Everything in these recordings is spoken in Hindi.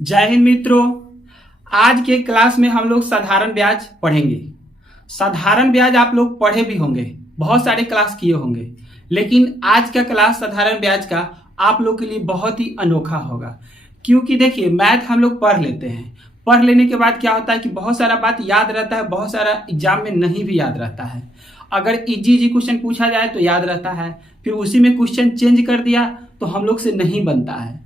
जय हिंद मित्रों। आज के क्लास में हम लोग साधारण ब्याज पढ़ेंगे। साधारण ब्याज आप लोग पढ़े भी होंगे, बहुत सारे क्लास किए होंगे, लेकिन आज का क्लास साधारण ब्याज का आप लोग के लिए बहुत ही अनोखा होगा। क्योंकि देखिए, मैथ हम लोग पढ़ लेते हैं, पढ़ लेने के बाद क्या होता है कि बहुत सारा बात याद रहता है, बहुत सारा एग्जाम में नहीं भी याद रहता है। अगर इजी क्वेश्चन पूछा जाए तो याद रहता है, फिर उसी में क्वेश्चन चेंज कर दिया तो हम लोग से नहीं बनता है।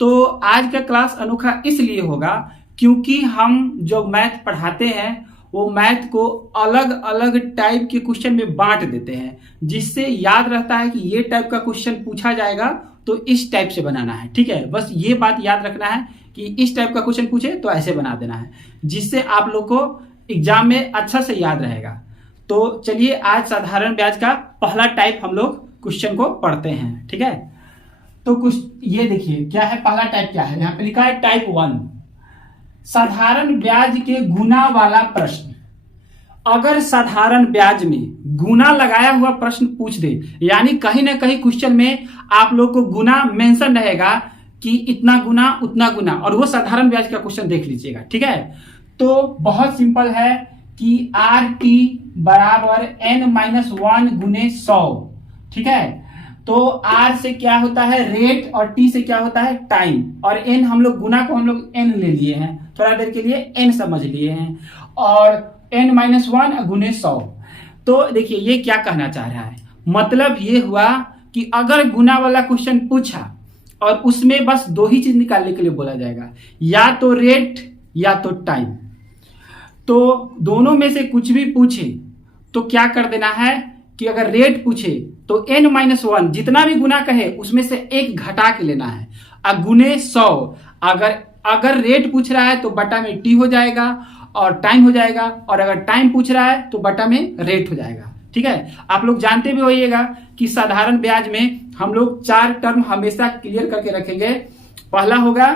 तो आज का क्लास अनोखा इसलिए होगा क्योंकि हम जो मैथ पढ़ाते हैं वो मैथ को अलग अलग टाइप के क्वेश्चन में बांट देते हैं, जिससे याद रहता है कि ये टाइप का क्वेश्चन पूछा जाएगा तो इस टाइप से बनाना है। ठीक है, बस ये बात याद रखना है कि इस टाइप का क्वेश्चन पूछे तो ऐसे बना देना है, जिससे आप लोग को एग्जाम में अच्छा से याद रहेगा। तो चलिए आज साधारण ब्याज का पहला टाइप हम लोग क्वेश्चन को पढ़ते हैं। ठीक है, तो कुछ ये देखिए क्या है, पहला टाइप क्या है, यहाँ पे लिखा है टाइप 1, साधारण ब्याज के गुना वाला प्रश्न। अगर साधारण ब्याज में गुना लगाया हुआ प्रश्न पूछ दे, यानी कहीं ना कहीं क्वेश्चन में आप लोग को गुना मेंशन रहेगा कि इतना गुना उतना गुना, और वो साधारण ब्याज का क्वेश्चन देख लीजिएगा। ठीक है, तो बहुत सिंपल है कि आर टी बराबर n-1 गुने 100। ठीक है, तो R से क्या होता है रेट और T से क्या होता है टाइम, और N हम लोग गुना को हम लोग N ले लिए हैं, थोड़ा देर के लिए N समझ लिए हैं, और n-1 गुने 100। तो देखिए ये क्या कहना चाह रहा है, मतलब ये हुआ कि अगर गुना वाला क्वेश्चन पूछा और उसमें बस दो ही चीज निकालने के लिए बोला जाएगा, या तो रेट या तो टाइम। तो दोनों में से कुछ भी पूछे तो क्या कर देना है कि अगर रेट पूछे तो n-1 जितना भी गुना कहे उसमें से एक घटा के लेना है, और गुने 100। अगर रेट पूछ रहा है तो बटा में टी हो जाएगा और टाइम हो जाएगा, और अगर टाइम पूछ रहा है तो बटा में रेट हो जाएगा। ठीक है, आप लोग जानते भी होइएगा कि साधारण ब्याज में हम लोग 4 टर्म हमेशा क्लियर करके रखेंगे। पहला होगा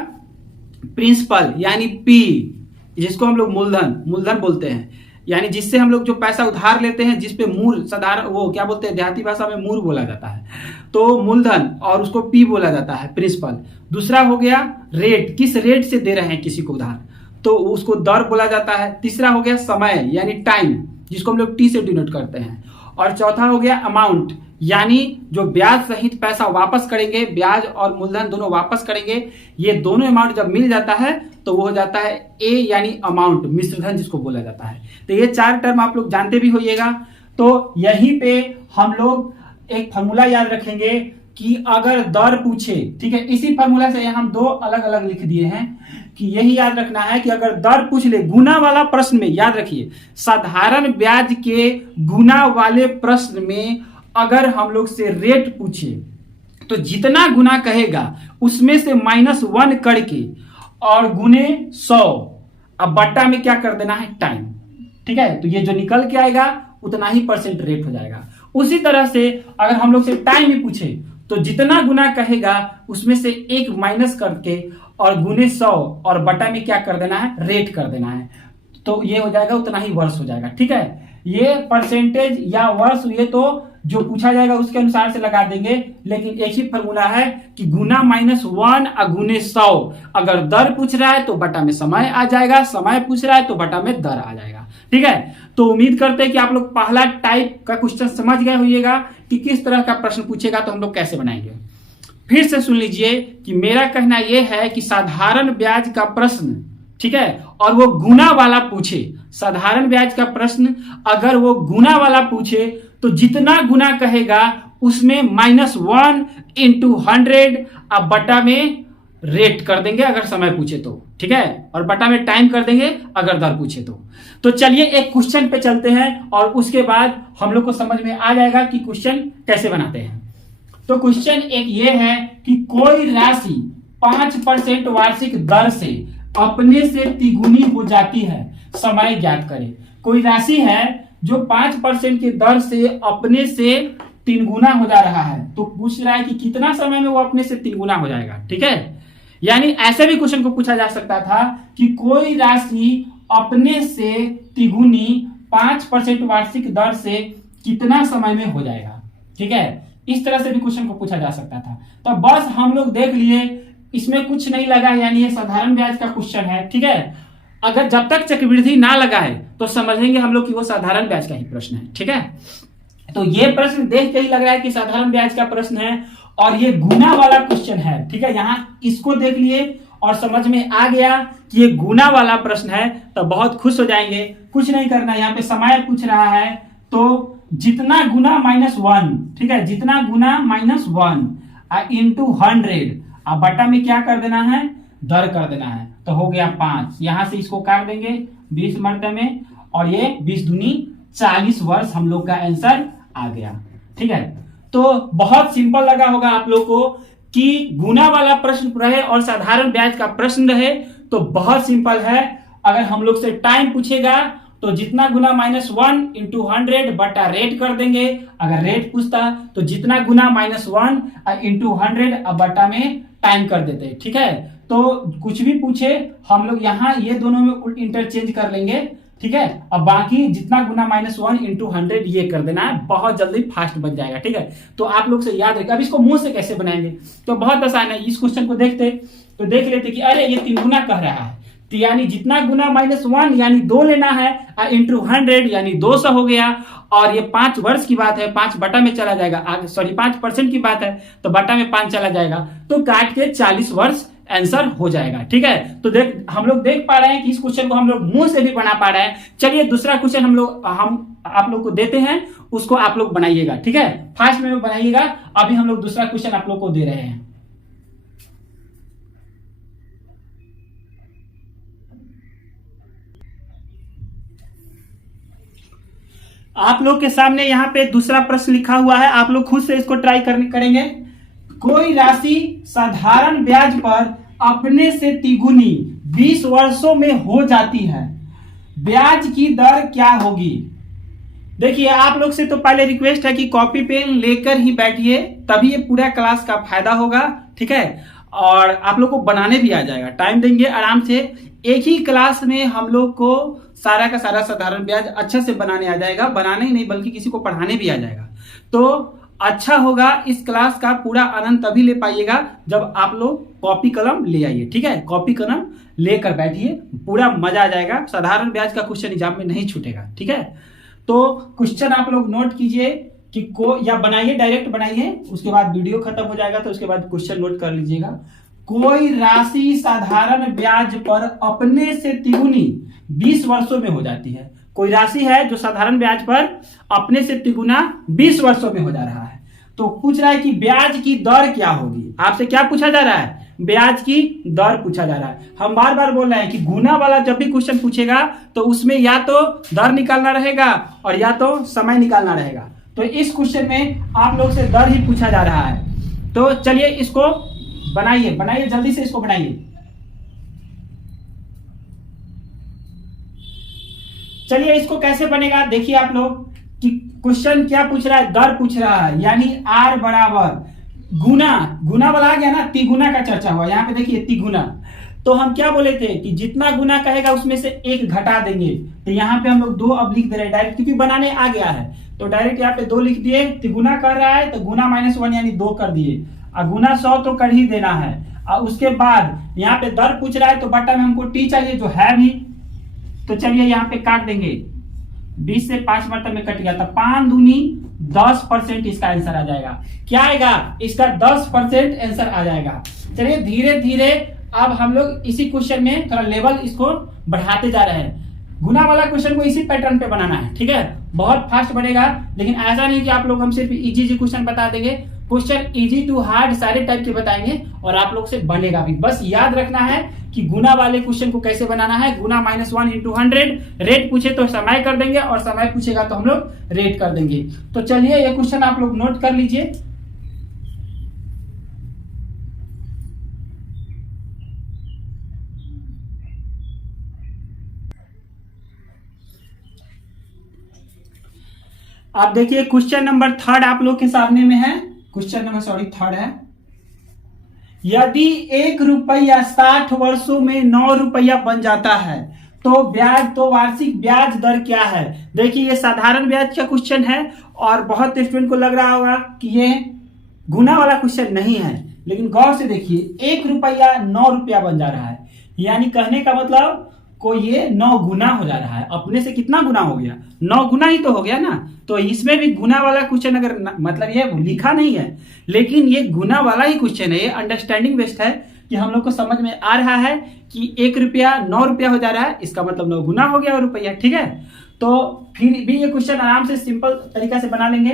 प्रिंसिपल यानी पी, जिसको हम लोग मूलधन बोलते हैं, यानी जिससे हम लोग जो पैसा उधार लेते हैं, जिसपे मूल साधारण वो क्या बोलते हैं, देहाती भाषा में मूल बोला जाता है, तो मूलधन, और उसको पी बोला जाता है, प्रिंसिपल। दूसरा हो गया रेट, किस रेट से दे रहे हैं किसी को उधार, तो उसको दर बोला जाता है। तीसरा हो गया समय यानी टाइम, जिसको हम लोग टी से डिनोट करते हैं। और चौथा हो गया अमाउंट, यानी जो ब्याज सहित पैसा वापस करेंगे, ब्याज और मूलधन दोनों वापस करेंगे, ये दोनों अमाउंट जब मिल जाता है तो वो हो जाता है ए यानी अमाउंट, मिश्रधन जिसको बोला जाता है। तो ये 4 टर्म आप लोग जानते भी होइएगा। तो यहीं पे हम लोग एक फॉर्मूला याद रखेंगे कि अगर दर पूछे, ठीक है, इसी फॉर्मूला से हम 2 अलग अलग लिख दिए हैं कि यही याद रखना है कि अगर दर पूछ ले, गुना वाला प्रश्न में याद रखिए, साधारण ब्याज के गुना वाले प्रश्न में अगर हम लोग से रेट पूछे तो जितना गुना कहेगा उसमें से -1 करके और गुने 100, अब बट्टा में क्या कर देना है टाइम। ठीक है, तो ये जो निकल के आएगा उतना ही % रेट हो जाएगा। उसी तरह से अगर हम लोग से टाइम ही पूछे तो जितना गुना कहेगा उसमें से 1 माइनस करके और गुने 100 और बटा में क्या कर देना है रेट कर देना है, तो ये हो जाएगा उतना ही वर्ष हो जाएगा। ठीक है, ये परसेंटेज या वर्ष ये तो जो पूछा जाएगा उसके अनुसार से लगा देंगे, लेकिन एक ही फॉर्मूला है कि गुना -1 और गुने 100। अगर दर पूछ रहा है तो बटा में समय आ जाएगा, समय पूछ रहा है तो बटा में दर आ जाएगा। ठीक है, तो उम्मीद करते हैं कि आप लोग पहला टाइप का क्वेश्चन समझ गए होइएगा कि किस तरह का प्रश्न पूछेगा तो हम लोग कैसे बनाएंगे। फिर से सुन लीजिए कि मेरा कहना यह है कि साधारण ब्याज का प्रश्न, ठीक है, और वो गुना वाला पूछे, साधारण ब्याज का प्रश्न अगर वो गुना वाला पूछे तो जितना गुना कहेगा उसमें -1 × 100 अब बटा में रेट कर देंगे अगर समय पूछे तो। ठीक है, और बटा में टाइम कर देंगे अगर दर पूछे तो चलिए एक क्वेश्चन पे चलते हैं और उसके बाद हम लोग को समझ में आ जाएगा कि क्वेश्चन कैसे बनाते हैं। तो क्वेश्चन एक ये है कि कोई राशि 5% वार्षिक दर से अपने से तिगुनी हो जाती है, समय ज्ञात करें। कोई राशि है जो 5% की दर से अपने से 3 गुना हो जा रहा है, तो पूछ रहा है कि कितना समय में वो अपने से 3 गुना हो जाएगा। ठीक है, यानी ऐसे भी क्वेश्चन को पूछा जा सकता था कि कोई राशि अपने से तिगुनी 5% वार्षिक दर से कितना समय में हो जाएगा। ठीक है, इस तरह से भी क्वेश्चन को पूछा जा सकता था। तो बस हम लोग देख लिए इसमें कुछ नहीं लगा, यानी ये साधारण ब्याज का क्वेश्चन है। ठीक है, अगर जब तक चक्रवृद्धि ना लगाए तो समझेंगे हम लोग कि वो साधारण ब्याज का ही प्रश्न है। ठीक है, तो ये प्रश्न देख के ही लग रहा है कि साधारण ब्याज का प्रश्न है और ये गुना वाला क्वेश्चन है। ठीक है, यहां इसको देख लिए और समझ में आ गया कि ये गुना वाला प्रश्न है तो बहुत खुश हो जाएंगे। कुछ नहीं करना, यहाँ पे समय पूछ रहा है तो जितना गुना -1, ठीक है, जितना गुना -1 इंटू 100 अब बटा में क्या कर देना है, दर कर देना है, तो हो गया 5। यहां से इसको काट देंगे 20 मरते में और ये 20 दूनी 40 वर्ष हम लोग का आंसर आ गया। ठीक है, तो बहुत सिंपल लगा होगा आप लोग को कि गुना वाला प्रश्न रहे और साधारण ब्याज का प्रश्न रहे तो बहुत सिंपल है। अगर हम लोग से टाइम पूछेगा तो जितना गुना -1 इंटू 100 बटा रेट कर देंगे। अगर रेट पूछता तो जितना गुना -1 इंटू 100 अब बटा में टाइम कर देते। ठीक है, तो कुछ भी पूछे हम लोग यहाँ ये दोनों में इंटरचेंज कर लेंगे। ठीक है, अब बाकी जितना गुना -1 इंटू 100 ये कर देना है, बहुत जल्दी फास्ट बन जाएगा। ठीक है, तो आप लोग से याद रखिए। अब इसको मुंह से कैसे बनाएंगे, तो बहुत आसान है। इस क्वेश्चन को देखते तो देख लेते कि अरे ये 3 गुना कह रहा है, तो यानी जितना गुना -1 यानी 2 लेना है इंटू 100 यानी 200 हो गया। और ये 5 वर्ष की बात है, 5 बटा में चला जाएगा, आगे सॉरी 5% की बात है तो बटा में 5 चला जाएगा, तो काट के 40 वर्ष आंसर हो जाएगा। ठीक है, तो हम लोग देख पा रहे हैं कि इस क्वेश्चन को हम लोग मुंह से भी बना पा रहे हैं। चलिए दूसरा क्वेश्चन हम आप लोग को देते हैं, उसको आप लोग बनाइएगा। ठीक है, फास्ट में बनाइएगा। अभी हम लोग दूसरा क्वेश्चन आप लोग को दे रहे हैं। आप लोग के सामने यहाँ पे दूसरा प्रश्न लिखा हुआ है, आप लोग खुद से इसको ट्राई करेंगे। कोई राशि साधारण ब्याज पर अपने से तिगुनी 20 वर्षों में हो जाती है, ब्याज की दर क्या होगी। देखिए आप लोग से तो पहले रिक्वेस्ट है कि कॉपी पेन लेकर ही बैठिए, तभी ये पूरा क्लास का फायदा होगा। ठीक है, और आप लोग को बनाने भी आ जाएगा, टाइम देंगे आराम से। एक ही क्लास में हम लोग को सारा का सारा साधारण ब्याज अच्छा से बनाने आ जाएगा, बनाने ही नहीं बल्कि किसी को पढ़ाने भी आ जाएगा। तो अच्छा होगा, इस क्लास का पूरा आनंद तभी ले पाइएगा जब आप लोग कॉपी कलम ले आइए। ठीक है, कॉपी कलम लेकर बैठिए, पूरा मजा आ जाएगा। साधारण ब्याज का क्वेश्चन एग्जाम में नहीं छूटेगा। ठीक है, तो क्वेश्चन आप लोग नोट कीजिए कि या बनाइए, डायरेक्ट बनाइए, उसके बाद वीडियो खत्म हो जाएगा तो उसके बाद क्वेश्चन नोट कर लीजिएगा। कोई राशि साधारण ब्याज पर अपने से तिगुनी 20 वर्षों में हो जाती है। कोई राशि है जो साधारण ब्याज पर अपने से तिगुना 20 वर्षों में हो जा रहा है, तो पूछ रहा है कि ब्याज की दर क्या होगी। आपसे क्या पूछा जा रहा है, ब्याज की दर पूछा जा रहा है। हम बार बार बोल रहे हैं कि गुना वाला जब भी क्वेश्चन पूछेगा तो उसमें या तो दर निकालना रहेगा और या तो समय निकालना रहेगा। तो इस क्वेश्चन में आप लोग से दर ही पूछा जा रहा है। तो चलिए इसको बनाइए जल्दी से इसको बनाइए। चलिए इसको कैसे बनेगा देखिए आप लोग कि क्वेश्चन क्या पूछ रहा है, दर पूछ रहा है, यानी R बराबर गुना वाला आ गया ना, तिगुना का चर्चा हुआ। यहाँ पे देखिए तिगुना, तो हम क्या बोले थे कि जितना गुना कहेगा उसमें से 1 घटा देंगे। तो यहाँ पे हम लोग 2 अब लिख दे रहे हैं डायरेक्ट, क्योंकि बनाने आ गया है तो डायरेक्ट यहाँ पे 2 लिख दिए। तिगुना कर रहा है तो गुना -1 यानी 2 कर दिए, और गुना 100 तो कर ही देना है। और उसके बाद यहाँ पे दर पूछ रहा है तो बटा में हमको टी चाहिए जो है भी, तो चलिए यहाँ पे काट देंगे। 20 से 5 मतलब में कट गया, तो 5 दूनी 10% इसका आंसर आ जाएगा। क्या आएगा, इसका 10% आंसर आ जाएगा। चलिए धीरे धीरे अब हम लोग इसी क्वेश्चन में थोड़ा लेवल इसको बढ़ाते जा रहे हैं। गुना वाला क्वेश्चन को इसी पैटर्न पे बनाना है। ठीक है, बहुत फास्ट बनेगा, लेकिन ऐसा नहीं कि आप लोग हम सिर्फ इजी क्वेश्चन बता देंगे। क्वेश्चन इजी टू हार्ड सारे टाइप के बताएंगे और आप लोग से बनेगा भी। बस याद रखना है कि गुना वाले क्वेश्चन को कैसे बनाना है। गुना -1 इंटू 100, रेट पूछे तो समय कर देंगे और समय पूछेगा तो हम लोग रेट कर देंगे। तो चलिए ये क्वेश्चन आप लोग नोट कर लीजिए। आप देखिए क्वेश्चन नंबर 3 आप लोग के सामने में है। क्वेश्चन नंबर 3 है, यदि 1 रुपया 60 वर्षों में 9 रुपया बन जाता है तो वार्षिक ब्याज दर क्या है। देखिए ये साधारण ब्याज का क्वेश्चन है और बहुत स्टूडेंट को लग रहा होगा कि ये गुना वाला क्वेश्चन नहीं है, लेकिन गौर से देखिए 1 रुपया 9 रुपया बन जा रहा है, यानी कहने का मतलब को ये 9 गुना हो जा रहा है। अपने से कितना गुना हो गया? 9 गुना ही तो हो गया ना। तो इसमें भी गुना वाला क्वेश्चन अगर मतलब ये लिखा नहीं है, लेकिन ये गुना वाला ही क्वेश्चन है। ये अंडरस्टैंडिंग बेस्ड है कि हम लोग को समझ में आ रहा है कि 1 रुपया 9 रुपया हो जा रहा है, इसका मतलब 9 गुना हो गया रुपया। ठीक है, तो फिर भी ये क्वेश्चन आराम से सिंपल तरीका से बना लेंगे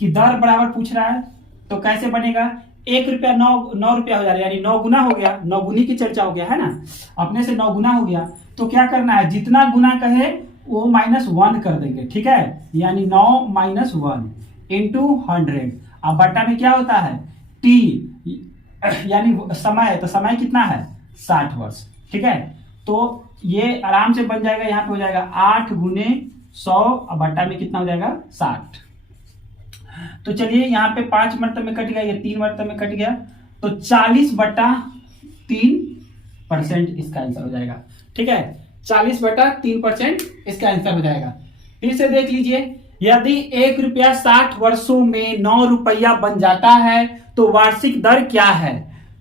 कि दर बराबर पूछ रहा है तो कैसे बनेगा। 1 रुपया 9 रुपया हो जा रहा है, यानी 9 गुना हो गया, 9 गुनी की चर्चा हो गया है ना, अपने से 9 गुना हो गया। तो क्या करना है, जितना गुना कहे वो -1 कर देंगे। ठीक है, यानी 9 - 1 इंटू 100। अब बट्टा में क्या होता है, टी यानी समय, तो समय कितना है 60 वर्ष। ठीक है, तो ये आराम से बन जाएगा, यहाँ पे हो जाएगा 8 गुने 100 और बट्टा में कितना हो जाएगा 60। तो चलिए यहाँ पे 5 मरतबे में कट गया, ये 3 मरतबे में कट गया, तो 40/3% इसका आंसर हो जाएगा। ठीक है, 40/3% इसका आंसर हो जाएगा। फिर से देख लीजिए, यदि 1 रुपया 60 वर्षों में 9 रुपया बन जाता है तो वार्षिक दर क्या है।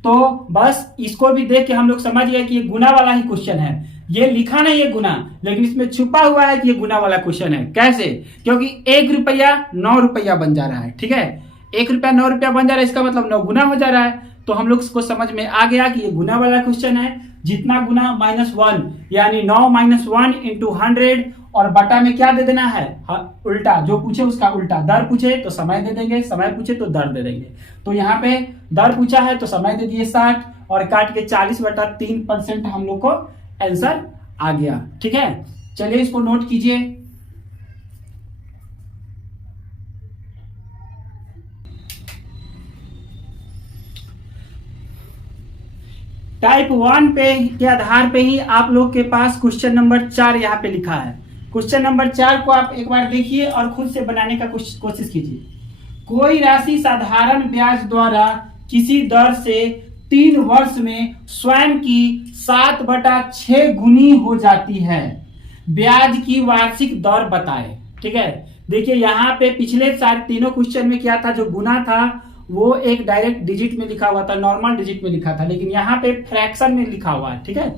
तो बस इसको भी देख के हम लोग समझ गए कि ये गुना वाला ही क्वेश्चन है। ये लिखा नहीं है गुना, लेकिन इसमें छुपा हुआ है कि ये गुना वाला क्वेश्चन है। कैसे? क्योंकि 1 रुपया 9 रुपया बन जा रहा है। ठीक है, 1 रुपया 9 रुपया बन जा रहा है, इसका मतलब 9 गुना हो जा रहा है। तो हम लोग को समझ में आ गया कि ये गुना वाला क्वेश्चन है। जितना गुना -1, यानी 9 - 1 इंटू 100, और बटा में क्या दे देना है, उल्टा, जो पूछे उसका उल्टा। दर पूछे तो समय दे देंगे, समय पूछे तो दर दे देंगे। तो यहाँ पे दर पूछा है तो समय दे दिए 60 और काट के 40/3% हम लोग को आंसर आ गया। ठीक है, चलिए इसको नोट कीजिए। टाइप 1 पे के आधार पे ही आप लोग के पास क्वेश्चन नंबर 4 यहाँ पे लिखा है। क्वेश्चन नंबर 4 को आप एक बार देखिए और खुद से बनाने का कोशिश कीजिए। कोई राशि साधारण ब्याज द्वारा किसी दर से 3 वर्ष में स्वयं की 7/6 गुनी हो जाती है, ब्याज की वार्षिक दर बताए। ठीक है, देखिए यहाँ पे पिछले सारे तीनों क्वेश्चन में क्या था, जो गुना था वो एक डायरेक्ट डिजिट में लिखा हुआ था, नॉर्मल डिजिट में लिखा था, लेकिन यहाँ पे फ्रैक्शन में लिखा हुआ है। ठीक है,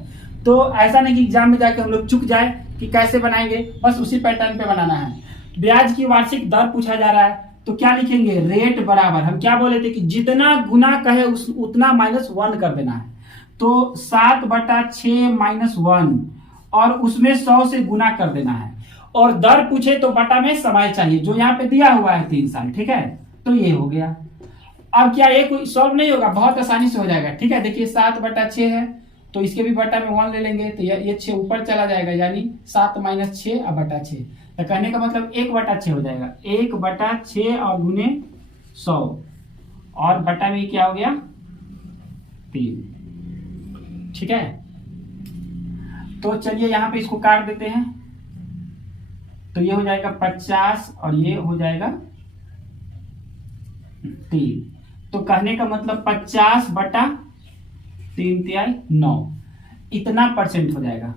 तो ऐसा नहीं कि एग्जाम में जाके हम लोग चुक जाए कि कैसे बनाएंगे, बस उसी पैटर्न पे बनाना है। ब्याज की वार्षिक दर पूछा जा रहा है तो क्या लिखेंगे, रेट बराबर, हम क्या बोले थे कि जितना गुना कहे उतना -1 कर देना है। तो 7/6 -1 और उसमें 100 से गुना कर देना है। और दर पूछे तो बटा में समय चाहिए, जो यहाँ पे दिया हुआ है 3 साल। ठीक है, तो ये हो गया। अब क्या ये कोई सॉल्व नहीं होगा, बहुत आसानी से हो जाएगा। ठीक है, देखिए 7/6 है तो इसके भी बटा में 1 ले लेंगे तो ये 6 ऊपर चला जाएगा, यानी 7 - 6 और बटा 6। तो कहने का मतलब 1/6 हो जाएगा, 1/6 और गुने 100 और बटा में क्या हो गया 3। ठीक है, तो चलिए यहाँ पे इसको काट देते हैं, तो ये हो जाएगा 50 और ये हो जाएगा 3। तो कहने का मतलब 50/3 = 9, इतना परसेंट हो जाएगा।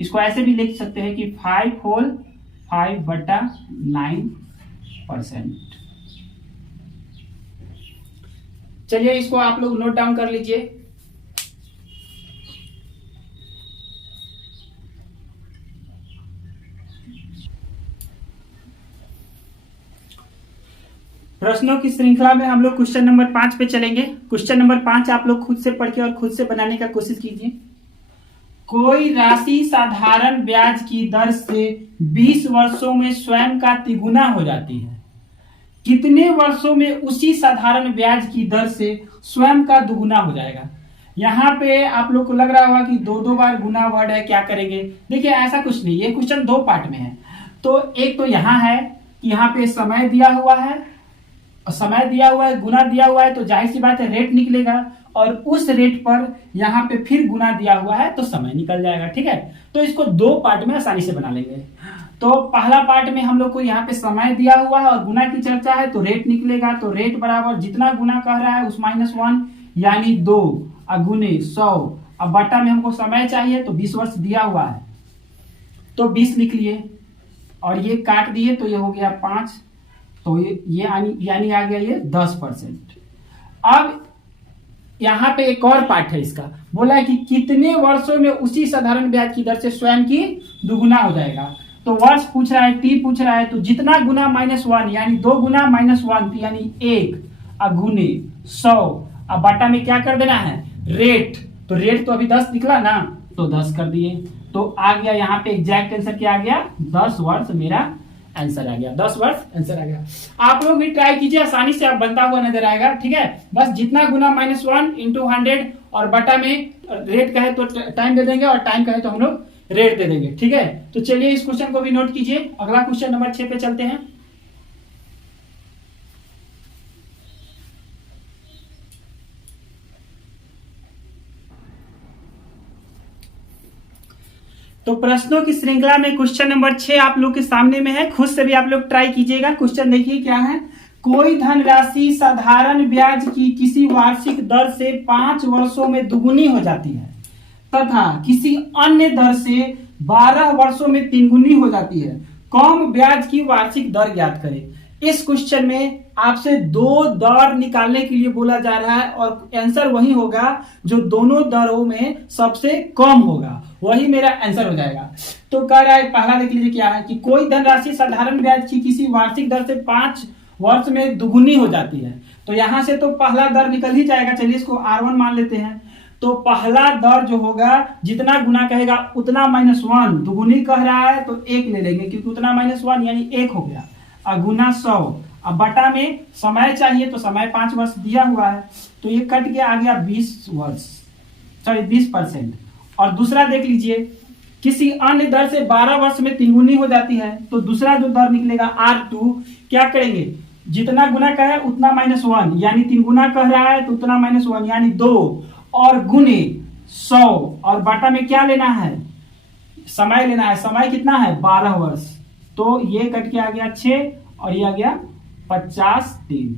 इसको ऐसे भी लिख सकते हैं कि 5 होल 5/9%। चलिए इसको आप लोग नोट डाउन कर लीजिए। प्रश्नों की श्रृंखला में हम लोग क्वेश्चन नंबर 5 पे चलेंगे। क्वेश्चन नंबर 5 आप लोग खुद से पढ़ के और खुद से बनाने का कोशिश कीजिए। कोई राशि साधारण ब्याज की दर से 20 वर्षों में स्वयं का तिगुना हो जाती है, कितने वर्षों में उसी साधारण ब्याज की दर से स्वयं का दुगुना हो जाएगा। यहाँ पे आप लोग को लग रहा होगा कि 2 बार गुना वर्ड है, क्या करेंगे। देखिए ऐसा कुछ नहीं, ये क्वेश्चन 2 पार्ट में है। तो एक तो यहाँ है कि यहाँ पे समय दिया हुआ है, समय दिया हुआ है, गुना दिया हुआ है, तो जाहिर सी बात है रेट निकलेगा, और उस रेट पर यहाँ पे फिर गुना दिया हुआ है तो समय निकल जाएगा। ठीक है, तो इसको 2 पार्ट में आसानी से बना लेंगे। तो पहला पार्ट में हम लोग को यहाँ पे समय दिया हुआ है और गुना की चर्चा है, तो रेट निकलेगा। तो रेट बराबर जितना गुना कह रहा है उस -1 यानी 2 गुने 100, अब बटा में हमको समय चाहिए तो 20 वर्ष दिया हुआ है तो 20 लिख लिए और ये काट दिए तो ये हो गया 5, तो ये यानी आ गया ये 10%। अब यहाँ पे एक और पार्ट है इसका, बोला है कि कितने वर्षों में उसी साधारण ब्याज की दर से स्वयं की दुगुना हो जाएगा। तो वर्ष पूछ रहा है, टी पूछ रहा है, तो जितना गुना -1 यानी 2 गुना -1 यानी 1 गुने 100 अब बाटा में क्या कर देना है रेट। तो रेट तो अभी 10 निकला ना, तो 10 कर दिए, तो आ गया यहाँ पे एग्जैक्ट आंसर क्या आ गया 10 वर्ष मेरा आंसर आ गया, 10 वर्ष आंसर आ गया। आप लोग भी ट्राई कीजिए, आसानी से आप बनता हुआ नजर आएगा। ठीक है, बस जितना गुना -1 इंटू 100 और बटा में रेट कहे तो टाइम दे देंगे और टाइम कहे तो हम लोग रेट दे देंगे। ठीक है, तो चलिए इस क्वेश्चन को भी नोट कीजिए। अगला क्वेश्चन नंबर 6 पे चलते हैं। तो प्रश्नों की श्रृंखला में क्वेश्चन नंबर 6 आप लोग के सामने में है, खुद से भी आप लोग ट्राई कीजिएगा। क्वेश्चन देखिए क्या है, कोई धनराशि साधारण ब्याज की किसी वार्षिक दर से 5 वर्षों में दुगुनी हो जाती है तथा किसी अन्य दर से 12 वर्षों में 3 गुनी हो जाती है, कम ब्याज की वार्षिक दर ज्ञात करें। इस क्वेश्चन में आपसे 2 दर निकालने के लिए बोला जा रहा है और आंसर वही होगा जो दोनों दरों में सबसे कम होगा, वही मेरा आंसर हो जाएगा। तो कह रहा है, पहला देख लीजिए क्या है कि कोई धनराशि साधारण ब्याज की किसी वार्षिक दर से 5 वर्ष में दुगुनी हो जाती है। तो यहां से तो पहला दर निकल ही जाएगा, चलिए इसको R1 मान लेते हैं। तो पहला दर जो होगा जितना गुना कहेगा उतना -1, दुगुनी कह रहा है तो 1 ले लेंगे क्योंकि उतना -1 यानी 1 हो गया, गुना 100। अब बटा में समय चाहिए तो समय 5 वर्ष दिया हुआ है, तो ये कट गया, आ गया 20 वर्ष, सॉरी 20%। और दूसरा देख लीजिए, किसी अन्य दर से 12 वर्ष में 3 गुनी हो जाती है, तो दूसरा जो दर निकलेगा R2, क्या करेंगे जितना गुना का है उतना -1 यानी 3 गुना कह रहा है तो उतना -1 यानी 2 और गुने 100 और बटा में क्या लेना है समय लेना है, समय कितना है 12 वर्ष, तो ये कट के आ गया 6 और ये आ गया 50 3,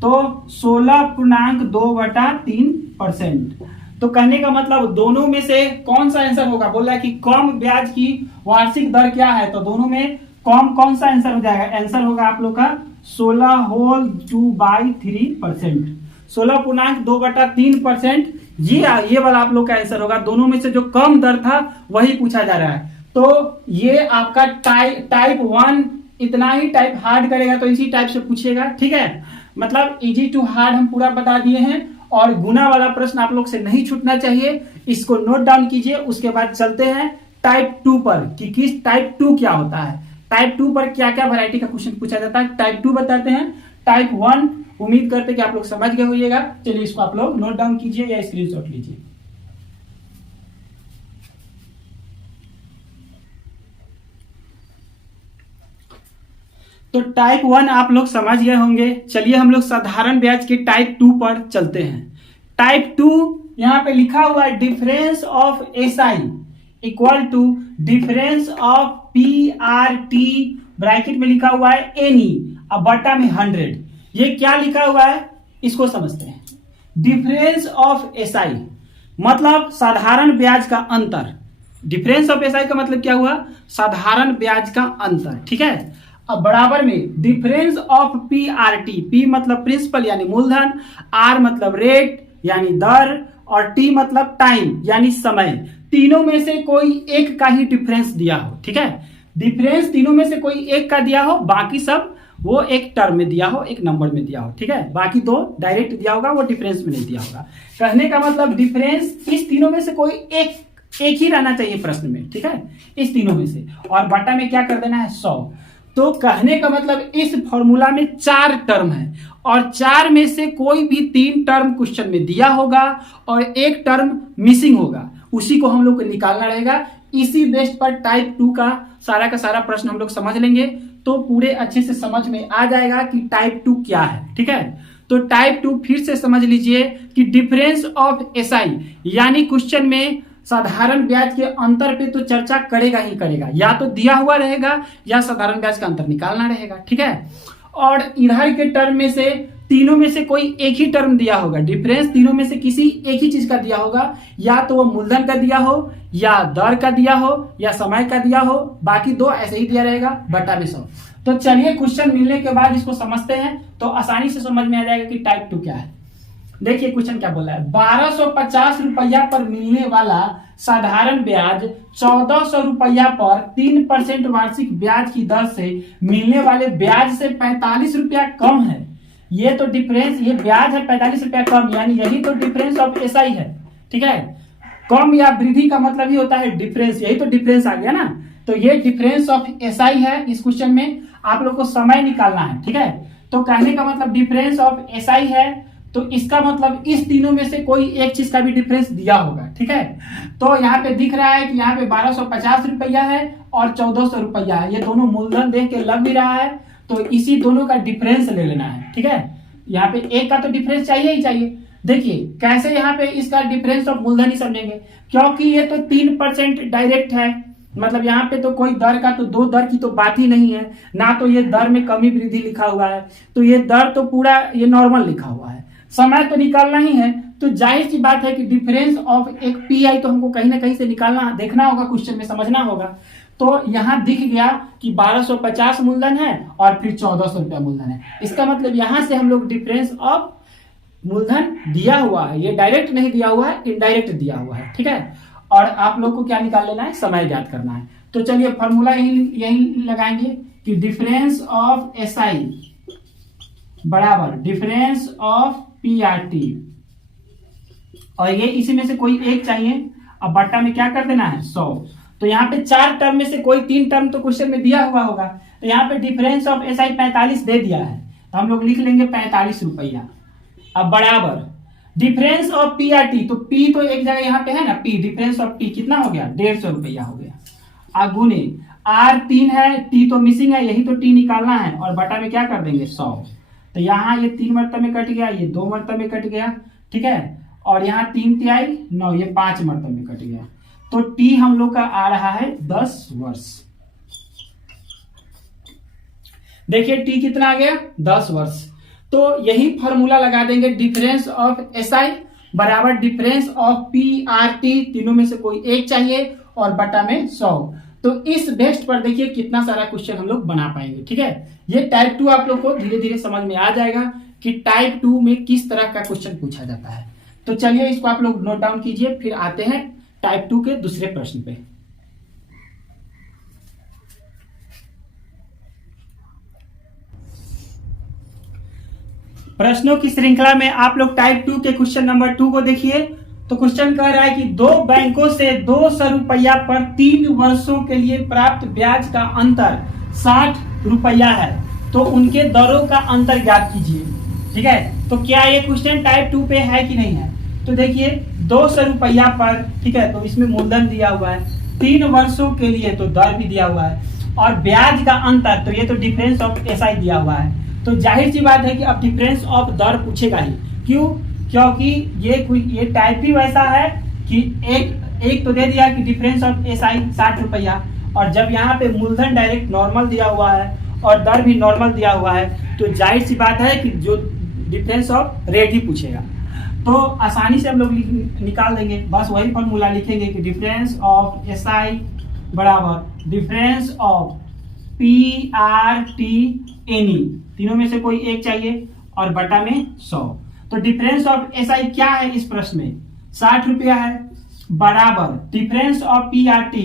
तो 16.2/3%। तो कहने का मतलब दोनों में से कौन सा आंसर होगा, बोल रहा है कि कम ब्याज की वार्षिक दर क्या है, तो दोनों में कौन सा आंसर हो जाएगा, आंसर होगा आप लोग का 16/2/3%, 16.2/3%। ये वाला आप लोग का आंसर होगा। दोनों में से जो कम दर था वही पूछा जा रहा है। तो ये आपका टाइप 1 इतना ही, टाइप हार्ड करेगा तो इसी टाइप से पूछेगा। ठीक है, मतलब इजी टू हार्ड हम पूरा बता दिए हैं और गुना वाला प्रश्न आप लोग से नहीं छूटना चाहिए, इसको नोट डाउन कीजिए। उसके बाद चलते हैं टाइप 2 पर कि किस टाइप 2 क्या होता है, टाइप 2 पर क्या क्या वैरायटी का क्वेश्चन पूछा जाता है, टाइप 2 बताते हैं। टाइप 1 उम्मीद करते कि आप लोग समझ गए होइएगा। चलिए इसको आप लोग नोट डाउन कीजिए या स्क्रीनशॉट लीजिए। तो टाइप 1 आप लोग समझ गए होंगे। चलिए हम लोग साधारण ब्याज के टाइप 2 पर चलते हैं। टाइप 2 यहां पे लिखा हुआ है difference of SI equal to difference of PRT, bracket में लिखा हुआ है NE, अब बटा में 100। ये क्या लिखा हुआ है इसको समझते हैं। डिफरेंस ऑफ SI मतलब साधारण ब्याज का अंतर, डिफरेंस ऑफ SI का मतलब क्या हुआ, साधारण ब्याज का अंतर। ठीक है, अब बराबर में डिफरेंस ऑफ PRT, P मतलब प्रिंसिपल यानी मूलधन, R मतलब रेट यानी दर और T मतलब टाइम यानी समय। तीनों में से कोई एक का ही डिफरेंस दिया हो। ठीक है, डिफरेंस तीनों में से कोई एक का दिया हो, बाकी सब वो एक टर्म में दिया हो, एक नंबर में दिया हो। ठीक है, बाकी दो डायरेक्ट दिया होगा, वो डिफरेंस में नहीं दिया होगा। कहने का मतलब डिफरेंस इस तीनों में से कोई एक ही रहना चाहिए प्रश्न में। ठीक है, इस तीनों में से, और बटा में क्या कर देना है 100। तो कहने का मतलब इस फॉर्मूला में 4 टर्म है और 4 में से कोई भी 3 टर्म क्वेश्चन में दिया होगा और एक टर्म मिसिंग होगा, उसी को हम लोग को निकालना रहेगा। इसी बेस्ट पर टाइप 2 का सारा प्रश्न हम लोग समझ लेंगे तो पूरे अच्छे से समझ में आ जाएगा कि टाइप 2 क्या है। ठीक है, तो टाइप 2 फिर से समझ लीजिए कि डिफरेंस ऑफ SI यानी क्वेश्चन में साधारण ब्याज के अंतर पे तो चर्चा करेगा ही करेगा, या तो दिया हुआ रहेगा या साधारण ब्याज का अंतर निकालना रहेगा। ठीक है, और इधर के टर्म में से तीनों में से कोई एक ही टर्म दिया होगा, डिफरेंस तीनों में से किसी एक ही चीज का दिया होगा, या तो वो मूलधन का दिया हो या दर का दिया हो या समय का दिया हो, बाकी दो ऐसे ही दिया रहेगा बटा में 100। तो चलिए क्वेश्चन मिलने के बाद इसको समझते हैं तो आसानी से समझ में आ जाएगा कि टाइप 2 क्या है। देखिए क्वेश्चन क्या बोला है, 1250 रुपया पर मिलने वाला साधारण ब्याज 1400 रुपया पर 3% वार्षिक ब्याज की दर से मिलने वाले ब्याज से 45 रुपया कम है। ये तो डिफरेंस, ये ब्याज है 45 रुपया कम, यानी यही तो डिफरेंस ऑफ एसआई है। ठीक है, कम या वृद्धि का मतलब ही होता है डिफरेंस, यही तो डिफरेंस आ गया ना। तो ये डिफरेंस ऑफ एसआई है। इस क्वेश्चन में आप लोग को समय निकालना है। ठीक है, तो कहने का मतलब डिफरेंस ऑफ एसआई है, तो इसका मतलब इस तीनों में से कोई एक चीज का भी डिफरेंस दिया होगा। ठीक है, तो यहाँ पे दिख रहा है कि यहाँ पे 1250 रुपया है और 1400 रुपया है, ये दोनों मूलधन देख के लग भी रहा है, तो इसी दोनों का डिफरेंस ले लेना है। ठीक है, यहाँ पे एक का तो डिफरेंस चाहिए ही चाहिए। देखिए कैसे यहाँ पे इसका डिफरेंस ऑफ मूलधन ही समझेंगे, क्योंकि ये तो 3% डायरेक्ट है, मतलब यहाँ पे तो कोई दर का तो दो दर की तो बात ही नहीं है ना, तो ये दर में कमी वृद्धि लिखा हुआ है, तो ये दर तो पूरा ये नॉर्मल लिखा हुआ है। समय तो निकालना ही है, तो जाहिर सी बात है कि डिफरेंस ऑफ एक पीआई तो हमको कहीं ना कहीं से निकालना, देखना होगा, क्वेश्चन में समझना होगा। तो यहाँ दिख गया कि 1250 मूलधन है और फिर 1400 रुपया मूलधन है। इसका मतलब यहाँ से हम लोग डिफरेंस ऑफ मूलधन दिया हुआ है, ये डायरेक्ट नहीं दिया हुआ है, इनडायरेक्ट दिया हुआ है। ठीक है, और आप लोग को क्या निकाल लेना है, समय ज्ञात करना है। तो चलिए फॉर्मूला यही लगाएंगे कि डिफरेंस ऑफ एसआई बराबर डिफरेंस ऑफ पीआरटी, और ये इसी में से कोई एक चाहिए। अब बट्टा में क्या कर देना है 100। तो यहाँ पे 4 टर्म में से कोई 3 टर्म तो क्वेश्चन में दिया हुआ होगा, तो यहाँ पे डिफरेंस ऑफ एसआई 45 दे दिया है, तो हम लोग लिख लेंगे 45 रुपया। अब बराबर डिफरेंस ऑफ पीआरटी, तो पी तो एक जगह यहाँ पे है ना, पी डिफरेंस ऑफ पी कितना हो गया 150 रुपया हो गया। अगुने आर 3 है, टी तो मिसिंग है, यही तो टी निकालना है, और बटा में क्या कर देंगे 100। तो यहाँ ये 3 मरतबे में कट गया, ये 2 मरतबे में कट गया। ठीक है, और यहाँ 3 तिहाई 9, ये 5 मरतबे में कट गया। तो टी हम लोग का आ रहा है 10 वर्ष। देखिए टी कितना आ गया 10 वर्ष। तो यही फॉर्मूला लगा देंगे, डिफरेंस ऑफ एसआई बराबर डिफरेंस ऑफ पीआरटी, तीनों में से कोई एक चाहिए, और बटा में 100। तो इस बेस्ट पर देखिए कितना सारा क्वेश्चन हम लोग बना पाएंगे। ठीक है, ये टाइप 2 आप लोग को धीरे धीरे समझ में आ जाएगा कि टाइप 2 में किस तरह का क्वेश्चन पूछा जाता है। तो चलिए इसको आप लोग नोट डाउन कीजिए, फिर आते हैं टाइप 2 के दूसरे प्रश्न पे। प्रश्नों की श्रृंखला में आप लोग टाइप 2 के क्वेश्चन नंबर 2 को देखिए। तो क्वेश्चन कह रहा है कि दो बैंकों से 200 रुपया पर 3 वर्षों के लिए प्राप्त ब्याज का अंतर 60 रुपया है, तो उनके दरों का अंतर ज्ञात कीजिए। ठीक है, तो क्या ये क्वेश्चन टाइप 2 पे है कि नहीं है? तो देखिए 200 रुपया पर, ठीक है, तो इसमें मूलधन दिया हुआ है, 3 वर्षों के लिए तो दर भी दिया हुआ है, और ब्याज का अंतर, तो ये तो डिफरेंस ऑफ एसआई दिया हुआ है। तो जाहिर सी बात है कि अब डिफरेंस ऑफ दर पूछेगा ही। क्यों? क्योंकि ये टाइप भी वैसा है कि एक तो दे दिया कि डिफरेंस ऑफ एसआई 60 रुपया, और जब यहाँ पे मूलधन डायरेक्ट नॉर्मल दिया हुआ है और दर भी नॉर्मल दिया हुआ है, तो जाहिर सी बात है कि जो डिफरेंस ऑफ रेट ही पूछेगा। तो आसानी से हम लोग निकाल देंगे, बस वही फॉर्मूला लिखेंगे कि डिफरेंस ऑफ एसआई बराबर difference of P R T any, तीनों में से कोई एक चाहिए, और बटा में 100। तो डिफरेंस ऑफ एसआई क्या है इस प्रश्न में 60 रुपया है, बराबर difference of P R T,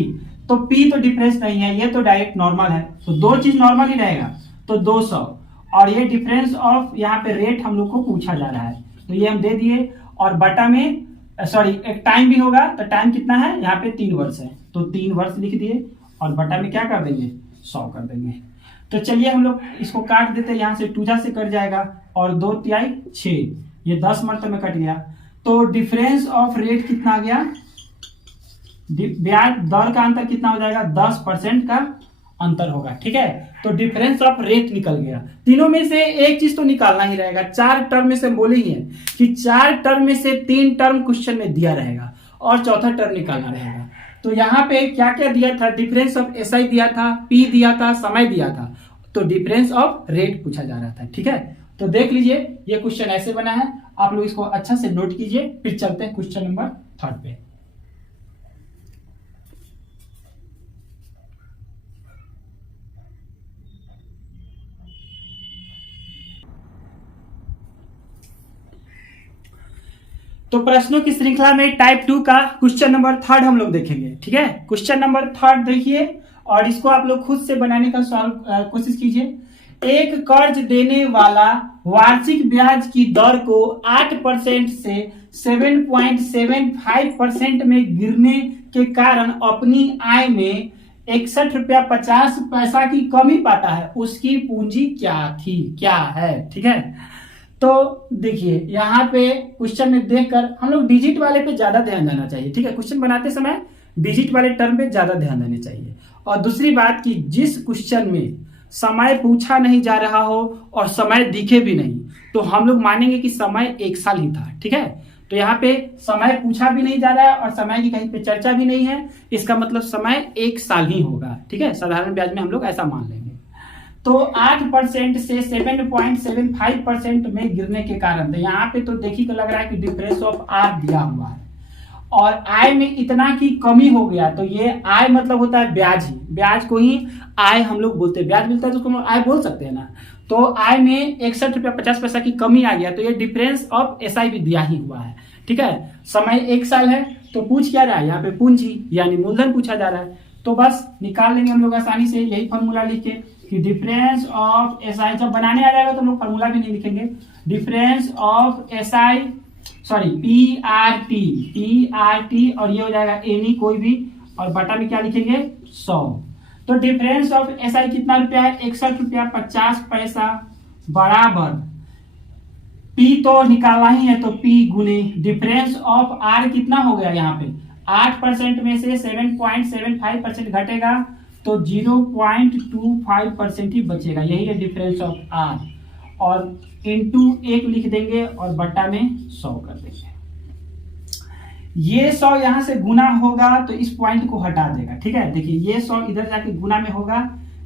तो पी तो डिफरेंस नहीं है, ये तो डायरेक्ट नॉर्मल है, तो दो चीज नॉर्मल ही रहेगा, तो 200, और ये डिफरेंस ऑफ यहाँ पे रेट हम लोग को पूछा जा रहा है, तो ये हम दे दिए, और बटा में सॉरी एक टाइम भी होगा, तो टाइम कितना है यहाँ पे 3 वर्ष है, तो 3 वर्ष लिख दिए, और बटा में क्या कर देंगे 100 कर देंगे। तो चलिए हम लोग इसको काट देते हैं, यहाँ से 2 से कट जाएगा, और 2 तिहाई 6, ये 10 मरतबे में कट गया। तो डिफरेंस ऑफ रेट कितना आ गया, ब्याज दर का अंतर कितना हो जाएगा 10% का अंतर होगा। ठीक है, तो डिफरेंस ऑफ रेट निकल गया। तीनों में से एक चीज तो निकालना ही रहेगा, 4 टर्म में से बोले ही है कि 4 टर्म में से 3 टर्म क्वेश्चन में दिया रहेगा और चौथा टर्म निकालना रहेगा। तो यहाँ पे क्या क्या दिया था, डिफरेंस ऑफ एसआई दिया था, पी दिया था, समय दिया था, तो डिफरेंस ऑफ रेट पूछा जा रहा था। ठीक है, तो देख लीजिए ये क्वेश्चन ऐसे बना है, आप लोग इसको अच्छा से नोट कीजिए, फिर चलते हैं क्वेश्चन नंबर 3 पे। तो प्रश्नों की श्रृंखला में टाइप 2 का क्वेश्चन नंबर 3 हम लोग देखेंगे। ठीक है, क्वेश्चन नंबर 3 देखिए और इसको आप लोग खुद से बनाने का कोशिश कीजिए। एक कर्ज देने वाला वार्षिक ब्याज की दर को 8% से 7.75% में गिरने के कारण अपनी आय में 61 रुपया 50 पैसा की कमी पाता है, उसकी पूंजी क्या है। ठीक है, तो देखिए यहाँ पे क्वेश्चन में देखकर हम लोग डिजिट वाले पे ज्यादा ध्यान देना चाहिए। ठीक है, क्वेश्चन बनाते समय डिजिट वाले टर्म पे ज्यादा ध्यान देने चाहिए। और दूसरी बात कि जिस क्वेश्चन में समय पूछा नहीं जा रहा हो और समय दिखे भी नहीं, तो हम लोग मानेंगे कि समय 1 साल ही था। ठीक है, तो यहाँ पे समय पूछा भी नहीं जा रहा है और समय की कहीं पे चर्चा भी नहीं है, इसका मतलब समय 1 साल ही होगा। ठीक है, साधारण ब्याज में हम लोग ऐसा मान लेंगे। तो 8% से 7.75% में गिरने के कारण, तो यहाँ पे तो देखिए लग रहा है कि डिफरेंस ऑफ आर दिया हुआ है और आय में इतना की कमी हो गया, तो ये आय मतलब होता है ब्याज ही, ब्याज को ही आय हम लोग बोलते हैं। ब्याज मिलता है तो उसको आय बोल सकते हैं ना। तो आय में 61 रुपया 50 पैसा की कमी आ गया, तो ये डिफरेंस ऑफ एसआई भी दिया ही हुआ है। ठीक है, समय 1 साल है, तो पूछ क्या रहा है यहाँ पे, पूंजी यानी मूलधन पूछा जा रहा है। तो बस निकाल लेंगे हम लोग आसानी से, यही फॉर्मूला लिख के कि डिफरेंस ऑफ एसआई, जब बनाने आ जाएगा तो हम लोग फॉर्मूला भी नहीं लिखेंगे। Difference of SI sorry PRT और ये हो जाएगा एनी कोई भी, और बटा में क्या लिखेंगे 100। तो डिफरेंस ऑफ एसआई कितना रुपया है, 61 रुपया 50 पैसा बराबर पी तो निकालना ही है, तो पी गुने डिफरेंस ऑफ आर कितना हो गया, यहाँ पे 8% में से 7.75% घटेगा तो 0.25% ही बचेगा, यही है डिफरेंस ऑफ आर। और इनटू 1 लिख देंगे और बट्टा में 100 कर देंगे। ये 100 यहां से गुना होगा तो इस पॉइंट को हटा देगा। ठीक है, देखिए ये 100 इधर जाके गुना में होगा